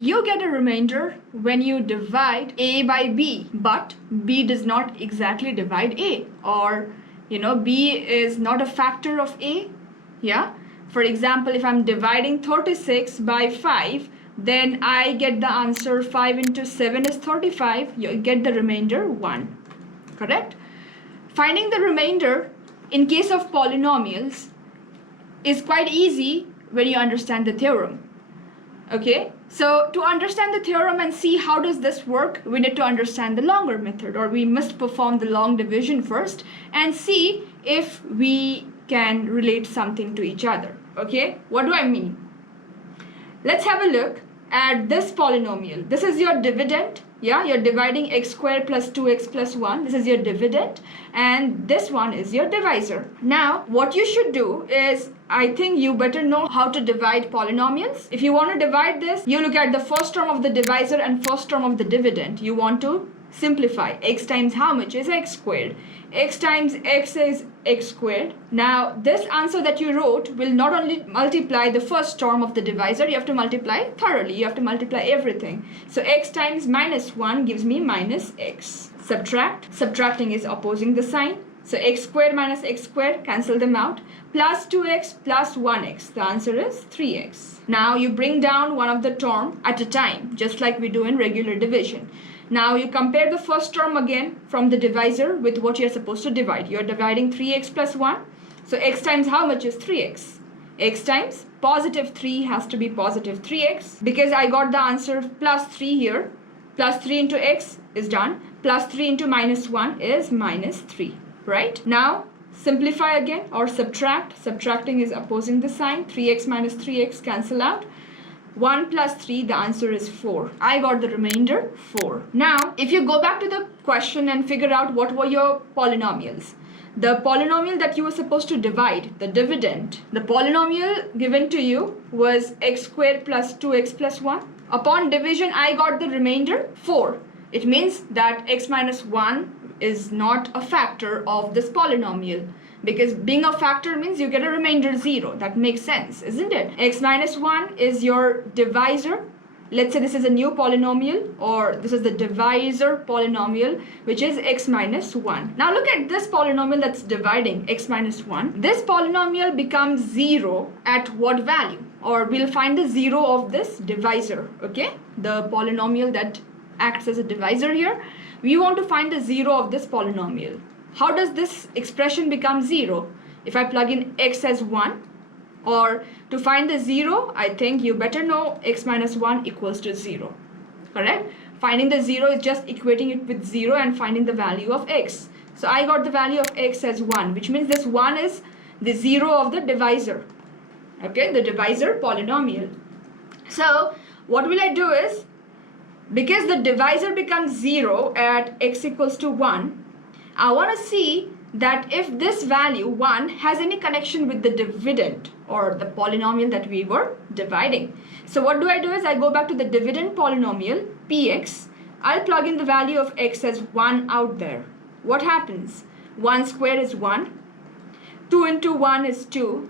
You get a remainder when you divide a by b, but b does not exactly divide a, or b is not a factor of a. Yeah, for example, if I'm dividing 36 by 5, then I get the answer 5 into 7 is 35. You get the remainder 1. Correct? Finding the remainder in case of polynomials is quite easy when you understand the theorem. Okay, so to understand the theorem and see how does this work, we need to understand the longer method, or we must perform the long division first and see if we can relate something to each other. Okay, what do I mean? Let's have a look at this polynomial. This is your dividend. Yeah, you're dividing x squared plus 2x plus 1. This is your dividend, and this one is your divisor. Now, what you should do is, I think you better know how to divide polynomials. If you want to divide this, you look at the first term of the divisor and first term of the dividend. You want to simplify. X times how much is x squared? X times x is x squared. Now, this answer that you wrote will not only multiply the first term of the divisor, you have to multiply thoroughly. You have to multiply everything. So, x times minus 1 gives me minus x. Subtract. Subtracting is opposing the sign. So, x squared minus x squared, cancel them out. Plus 2x plus 1x. The answer is 3x. Now, you bring down one of the term at a time, just like we do in regular division. Now you compare the first term again from the divisor with what you're supposed to divide. You're dividing 3x plus 1. So x times how much is 3x? X times positive 3 has to be positive 3x. Because I got the answer plus 3 here. Plus 3 into x is done. Plus 3 into minus 1 is minus 3. Right? Now simplify again or subtract. Subtracting is opposing the sign. 3x minus 3x cancel out. 1 plus 3, the answer is 4. I got the remainder 4. Now, if you go back to the question and figure out what were your polynomials. The polynomial that you were supposed to divide, the dividend, the polynomial given to you was x squared plus 2x plus 1. Upon division, I got the remainder 4. It means that x minus 1 is not a factor of this polynomial. Because being a factor means you get a remainder 0. That makes sense, isn't it? X minus 1 is your divisor. Let's say this is a new polynomial, or this is the divisor polynomial, which is x minus 1. Now look at this polynomial that's dividing x minus 1. This polynomial becomes 0 at what value? Or we'll find the 0 of this divisor, okay? The polynomial that acts as a divisor here. We want to find the 0 of this polynomial. How does this expression become 0? If I plug in x as 1, or to find the 0, I think you better know x minus 1 equals to 0. Correct? Finding the 0 is just equating it with 0 and finding the value of x. So I got the value of x as 1, which means this 1 is the 0 of the divisor. Okay, the divisor polynomial. So what will I do is, because the divisor becomes 0 at x equals to 1, I want to see that if this value 1 has any connection with the dividend or the polynomial that we were dividing. So what do? Is I go back to the dividend polynomial px. I'll plug in the value of x as 1 out there. What happens? 1 squared is 1. 2 into 1 is 2.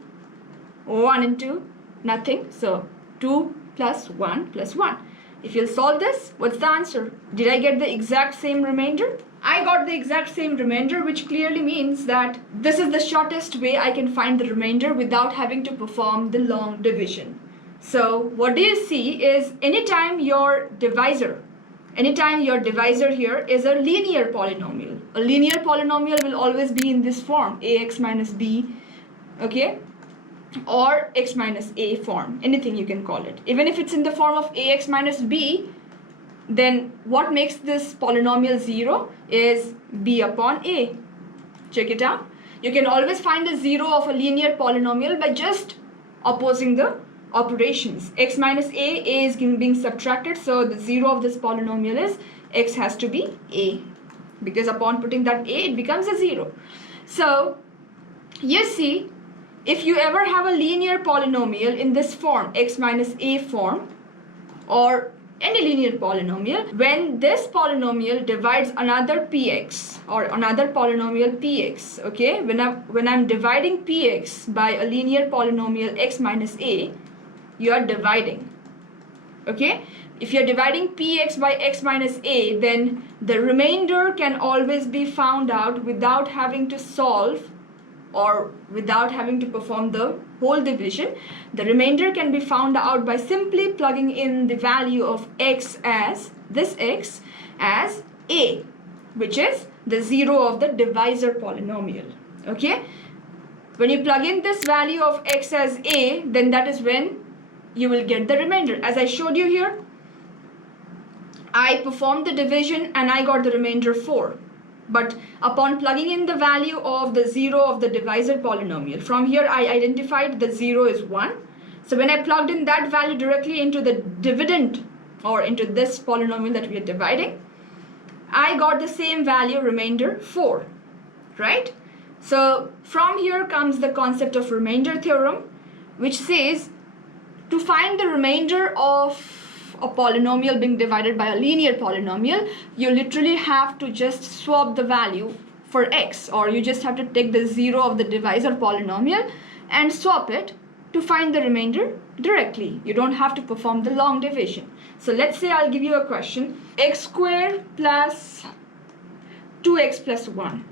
1 into nothing. So 2 plus 1 plus 1. If you'll solve this, what's the answer? Did I get the exact same remainder? I got the exact same remainder, which clearly means that this is the shortest way I can find the remainder without having to perform the long division. So what do you see is anytime your divisor here is a linear polynomial. A linear polynomial will always be in this form, ax minus b, okay? Or x minus a form, anything you can call it. Even if it's in the form of ax minus b, then what makes this polynomial 0 is b upon a. Check it out. You can always find the 0 of a linear polynomial by just opposing the operations. X minus a is being subtracted, so the 0 of this polynomial is x has to be a. Because upon putting that a, it becomes a 0. So, you see, if you ever have a linear polynomial in this form, x minus a form, or any linear polynomial, when this polynomial divides another px or another polynomial px, okay, when I'm dividing px by a linear polynomial x minus a, you are dividing, okay? if you're dividing px by x minus a, then the remainder can always be found out without having to solve or without having to perform the whole division. The remainder can be found out by simply plugging in the value of x as this x as a, which is the 0 of the divisor polynomial. Okay, when you plug in this value of x as a, then that is when you will get the remainder. As I showed you here, I performed the division and I got the remainder 4. But upon plugging in the value of the 0 of the divisor polynomial, from here I identified the 0 is 1. So when I plugged in that value directly into the dividend or into this polynomial that we are dividing, I got the same value, remainder 4, right? So from here comes the concept of remainder theorem, which says to find the remainder of a polynomial being divided by a linear polynomial, you literally have to just swap the value for x, or you just have to take the 0 of the divisor polynomial and swap it to find the remainder directly. You don't have to perform the long division. So let's say I'll give you a question, x squared plus 2x plus 1.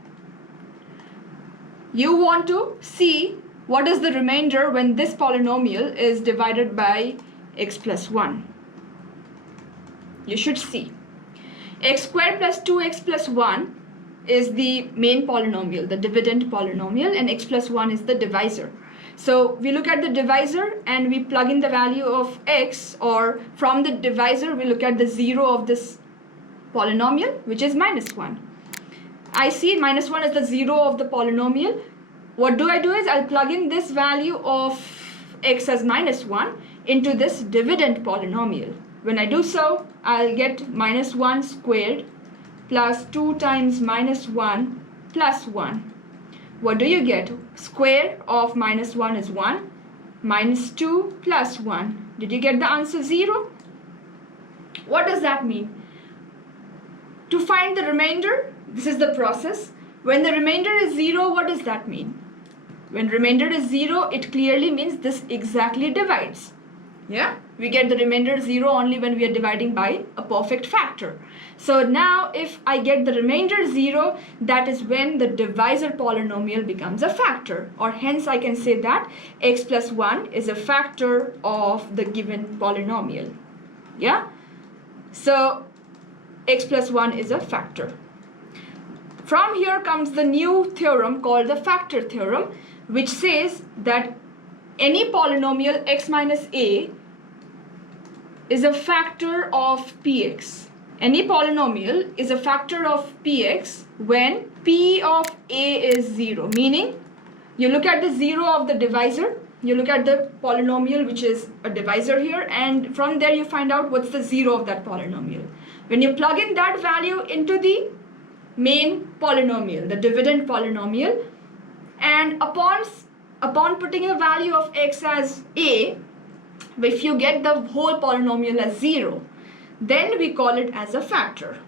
You want to see what is the remainder when this polynomial is divided by x plus 1. You should see x squared plus 2x plus 1 is the main polynomial, the dividend polynomial, and x plus 1 is the divisor. So we look at the divisor and we plug in the value of x, or from the divisor we look at the 0 of this polynomial, which is minus 1. I see minus 1 is the 0 of the polynomial. What do? Is I'll plug in this value of x as minus 1 into this dividend polynomial. When I do so, I'll get minus 1 squared plus 2 times minus 1 plus 1. What do you get? Square of minus 1 is 1, minus 2 plus 1. Did you get the answer 0? What does that mean? To find the remainder, this is the process. When the remainder is 0, what does that mean? When remainder is 0, it clearly means this exactly divides. Yeah, we get the remainder 0 only when we are dividing by a perfect factor. So now if I get the remainder 0, that is when the divisor polynomial becomes a factor, or hence I can say that x plus 1 is a factor of the given polynomial. Yeah, so x plus 1 is a factor. From here comes the new theorem called the factor theorem, which says that any polynomial x minus a is a factor of px. Any polynomial is a factor of px when p of a is 0, meaning you look at the 0 of the divisor, you look at the polynomial which is a divisor here, and from there you find out what's the 0 of that polynomial. When you plug in that value into the main polynomial, the dividend polynomial, and upon putting a value of x as a, if you get the whole polynomial as 0, then we call it as a factor.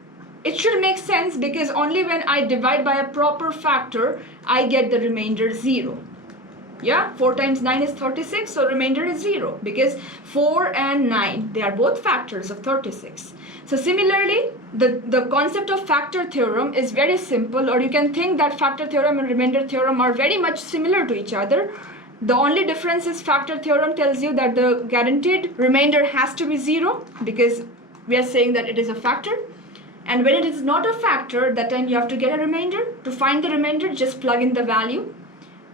It should make sense because only when I divide by a proper factor, I get the remainder 0. Yeah, 4 times 9 is 36, so remainder is 0 because 4 and 9, they are both factors of 36. So similarly, the concept of factor theorem is very simple, or you can think that factor theorem and remainder theorem are very much similar to each other. The only difference is factor theorem tells you that the guaranteed remainder has to be 0 because we are saying that it is a factor. And when it is not a factor, that time you have to get a remainder. To find the remainder, just plug in the value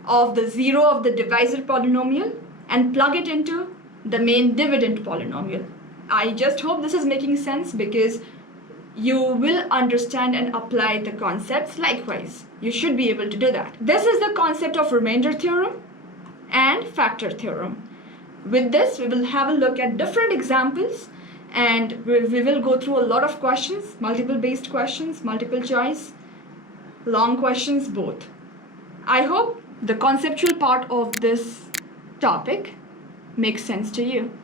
of the 0 of the divisor polynomial and plug it into the main dividend polynomial. I just hope this is making sense because you will understand and apply the concepts likewise. You should be able to do that. This is the concept of remainder theorem and factor theorem. With this, we will have a look at different examples, and we will go through a lot of questions, multiple based questions, multiple choice, long questions, both. I hope the conceptual part of this topic makes sense to you.